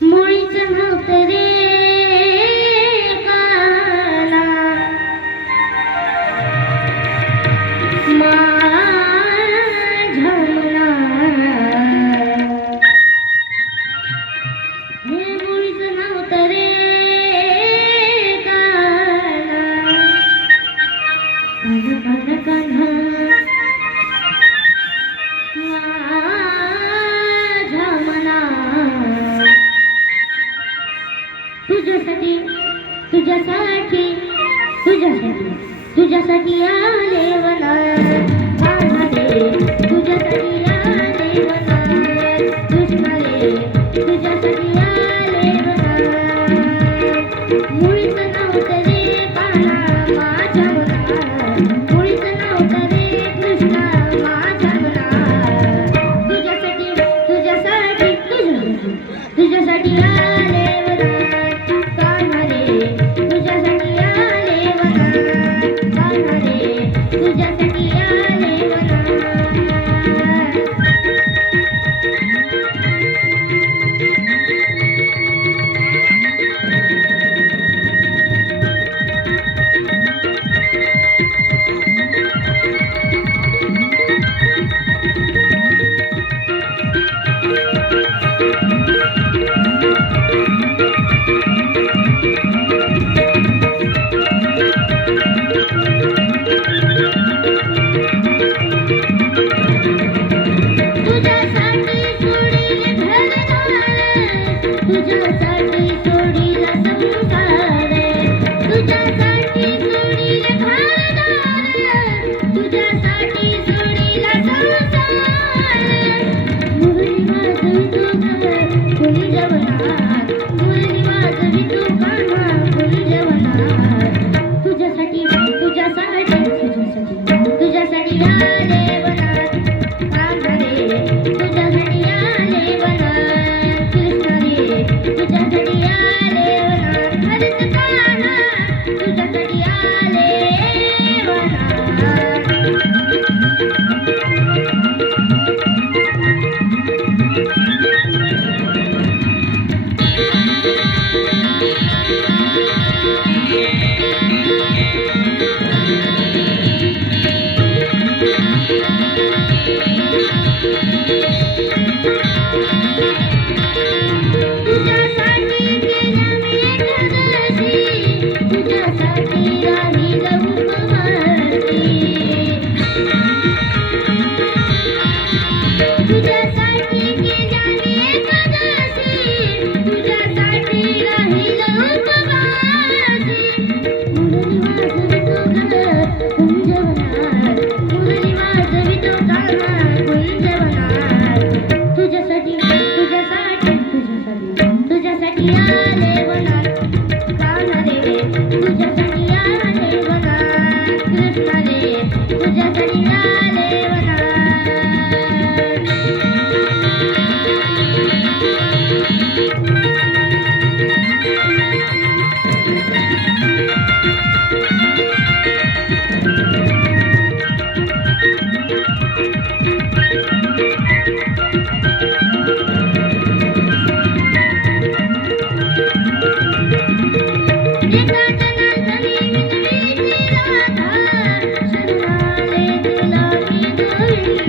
मुळीच नव्हतं रे तुझ्यासाठी तुझ्यासाठी तुझ्यासाठी आले वनात. तुझ्यासाठी आले तुझ्यासाठी आले तुझ्यासाठी तुझ्यासाठी तुझ्यासाठी आले Yeah.